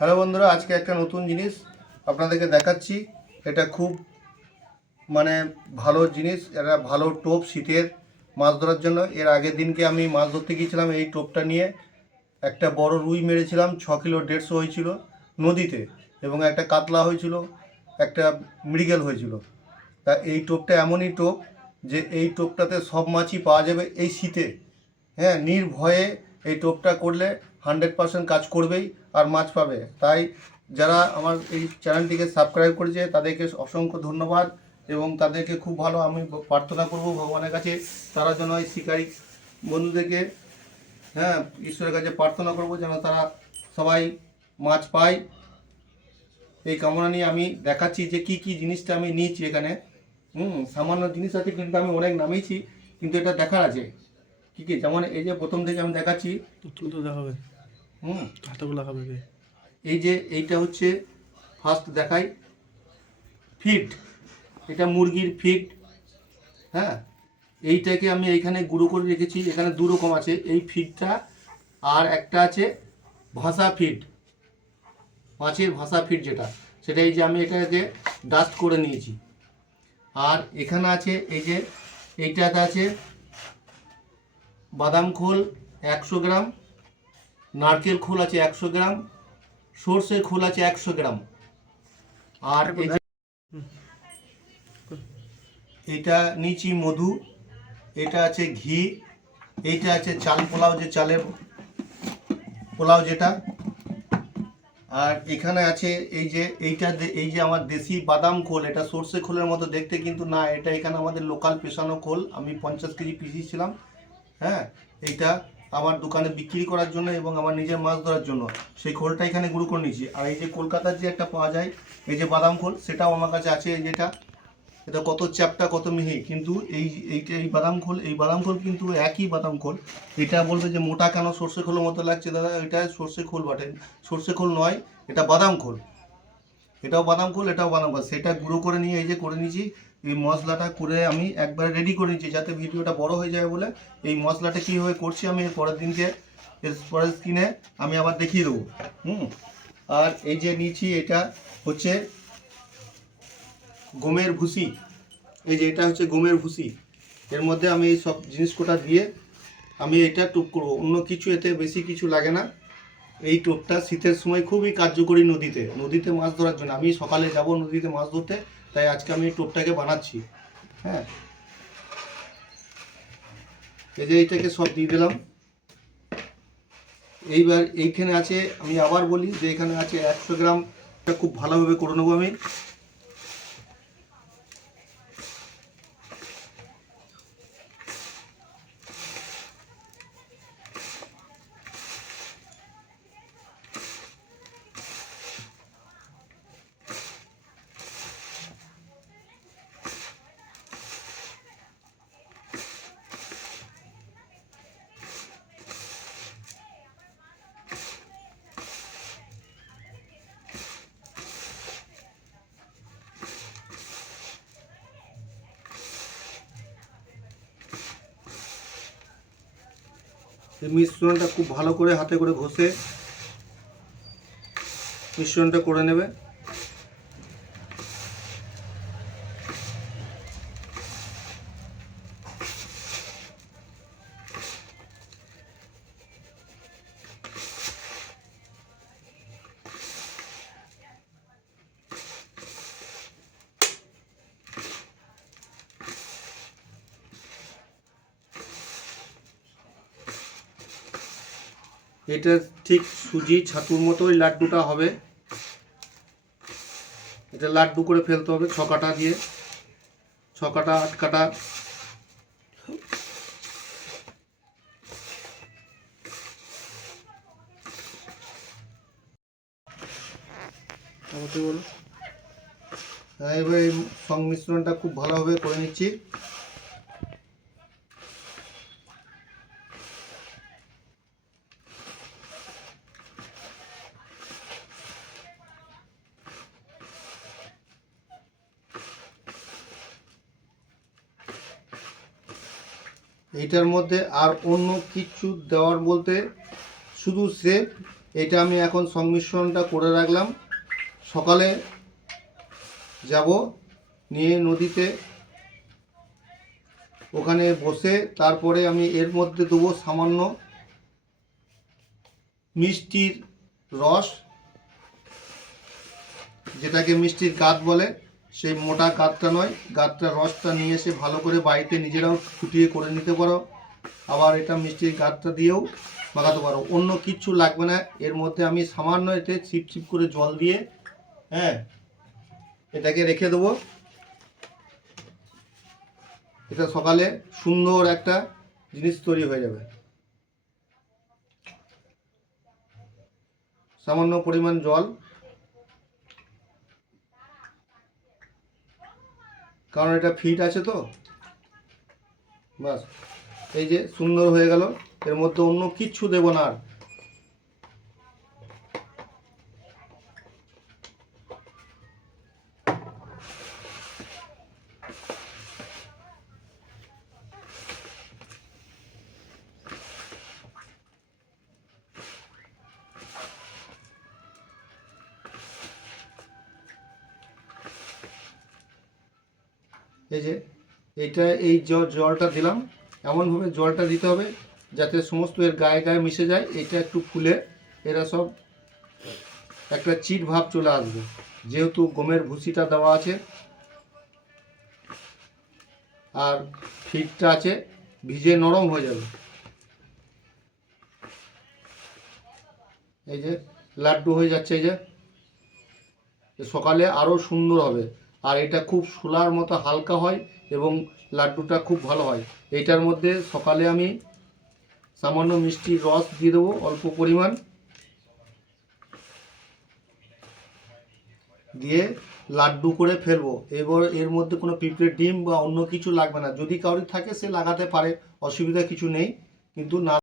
Hello বন্ধুরা, আজকে একটা নতুন জিনিস আপনাদেরকে দেখাচ্ছি। এটা খুব মানে ভালো জিনিস, এটা ভালো টোপ শীতের মাছ ধরার জন্য। এর আগের দিনকে আমি মাছ ধরতে গিয়েছিলাম, এই টোপটা নিয়ে একটা বড় রুই মেরেছিলাম, ছ কিলো দেড়শো হয়েছিল নদীতে এবং একটা কাতলা হয়েছিল, একটা মৃগেল হয়েছিল। তা এই টোপটা এমনই টোপ যে এই টোপটাতে সব মাছই পাওয়া যাবে এই শীতে। হ্যাঁ নির্ভয়ে এই টোপটা করলে হান্ড্রেড পার্সেন্ট কাজ করবেই আর মাছ পাবে। তাই যারা আমার এই চ্যানেলটিকে সাবস্ক্রাইব করেছে, তাদেরকে অসংখ্য ধন্যবাদ এবং তাদেরকে খুব ভালো আমি প্রার্থনা করব ভগবানের কাছে। তারা যেন এই শিকারী বন্ধুদেরকে হ্যাঁ ঈশ্বরের কাছে প্রার্থনা করব যেন তারা সবাই মাছ পায়। এই কামনা নিয়ে আমি দেখাচ্ছি যে কি কি জিনিসটা আমি নিয়েছি এখানে। হুম, সামান্য জিনিস আছে, কিন্তু আমি অনেক নামিয়েছি, কিন্তু এটা দেখার আছে। কি কি? যেমন এই যে প্রথম থেকে আমি দেখাচ্ছি তুলতে দেখাবে। হুম। হাতেগুলো খাবে কে? এই যে এইটা হচ্ছে ফার্স্ট দেখাই। ফিড এটা মুরগির ফিড হ্যাঁ? এইটাকে আমি এইখানে গুঁড়ো করে রেখেছি এখানে দু রকম আছে। এই ফিডটা আর একটা আছে ভাষা ফিড মাছের ভাষা ফিড যেটা। সেটা এই যে আমি এটাকে ডাস্ট করে নিয়েছি। আর এখানে আছে এই যে এইটাতে আছে বাদাম খোল একশো গ্রাম, নারকেল খোল আছে একশো গ্রাম, সর্ষের খোল আছে একশো গ্রাম। আর এটা নিচি মধু, এটা আছে ঘি, এইটা আছে চাল পোলাও, যে চালের পোলাও যেটা। আর এখানে আছে এই যে এইটা এই যে আমার দেশি বাদাম খোল, এটা সর্ষে খোলের মতো দেখতে কিন্তু না, এটা এখানে আমাদের লোকাল পেশানো খোল। আমি পঞ্চাশ কেজি পিসিয়েছিলাম হ্যাঁ এইটা আমার দোকানে বিক্রি করার জন্য এবং আমার নিজের মাছ ধরার জন্য। সেই খোলটা এখানে গুঁড়ো করে নিয়েছি। আর এই যে কলকাতার যে একটা পাওয়া যায়, এই যে বাদাম খোল, সেটাও আমার কাছে আছে এই যেটা। এটা কত চ্যাপটা, কত মিহি। কিন্তু এই, এইটা, এই বাদাম খোল, এই বাদাম খোল কিন্তু একই বাদাম খোল। এটা বলবে যে মোটা কেন? সর্ষে খোলের মতো লাগছে দাদা। এটা সর্ষে খোল বটে। সর্ষে খোল নয়, এটা বাদাম খোল। এটাও বাদাম খোল, এটাও বাদাম খোল। সেটা গুঁড়ো করে নিয়ে এই যে করে নিয়েছি, এই মশলাটা করে আমি একবারে রেডি করে নিয়েছি যাতে ভিডিওটা বড় হয়ে যায় বলে। এই মশলাটা কীভাবে করছি আমি এর পরের দিনকে, এর পরের স্কিনে আমি আবার দেখিয়ে দেবো। হুম? আর এই যে নিয়েছি, এটা হচ্ছে গমের ভুসি। এই যে এটা হচ্ছে গমের ভুসি। এর মধ্যে আমি এই সব জিনিস কোটা দিয়ে আমি এটা টুপ করব। অন্য কিছু এতে বেশি কিছু লাগে না। এই টোপটা শীতের সময় খুবই কার্যকরী নদীতে। নদীতে মাছ ধরার জন্য। আমি সকালে যাব নদীতে মাছ ধরতে, তাই আজকে আমি এই টোপটাকে বানাচ্ছি। হ্যাঁ। এই যে এইটাকে সব দিয়ে দিলাম। এইবার এইখানে আছে, আমি আবার বলি যে এখানে আছে একশো গ্রামটা খুব ভালোভাবে করে নেব আমি। মিশ্রণটা খুব ভালো করে হাতে করে ঘষে মিশ্রণটা করে নেবে। এটা ঠিক সুজি ছাতুর মতো ওই লাড্ডুটা হবে। এটা লাড্ডু করে ফেলতে হবে ছ কাটা দিয়ে। ছ কাটা আট কাটা। আমাকে হ্যাঁ, এবার এই সংমিশ্রণটা খুব ভালোভাবে করে নিচ্ছি। এইটার মধ্যে আর অন্য কিছু দেওয়ার বলতে শুধু সে এটা আমি এখন সংমিশ্রণটা করে রাখলাম। সকালে যাব, নিয়ে নদীতে, ওখানে বসে তারপরে আমি এর মধ্যে দেবো সামান্য মিষ্টির রস, যেটাকে মিষ্টির গাঁত বলে। সেই মোটা গাঁতটা নয় গাঁতটা রসটা নিয়ে এসে ভালো করে বাড়িতে নিজেরাও ফুটিয়ে করে নিতে পারো। আবার এটা মিষ্টির গাঁতটা দিয়েও মাখাতে পারো। অন্য কিচ্ছু লাগবে না। এর মধ্যে আমি সামান্য এতে ছিপ ছিপ করে জল দিয়ে হ্যাঁ এটাকে রেখে দেবো। এটা সকালে সুন্দর একটা জিনিস তৈরি হয়ে যাবে। সামান্য পরিমাণ জল কারণ এটা ফিট আছে তো। বাস, এই যে সুন্দর হয়ে গেল। এর মধ্যে অন্য কিচ্ছু দেবো না আর। এই যে, এটা এই জলটা দিলাম। এমনভাবে জলটা দিতে হবে যাতে সমস্ত এর গায়ে গায়ে মিশে যায়। এটা একটু ফুলে এরা সব একটা চিট ভাব চলে আসবে। যেহেতু গমের ভুসিটা দেওয়া আছে আর ফিটটা আছে, ভিজে নরম হয়ে যাবে। এই যে, লাড্ডু হয়ে যাচ্ছে এই যে। সকালে আরও সুন্দর হবে। আর এটা খুব সোলার মতো হালকা হয় এবং লাড্ডুটা খুব ভালো হয়। এইটার মধ্যে সকালে আমি সামান্য মিষ্টির রস দিয়ে দেবো অল্প পরিমাণ। দিয়ে লাড্ডু করে ফেলব। এবার এর মধ্যে কোনো পিঁপড়ের ডিম বা অন্য কিছু লাগবে না। যদি কারোর থাকে সে লাগাতে পারে, অসুবিধা কিছু নেই। কিন্তু না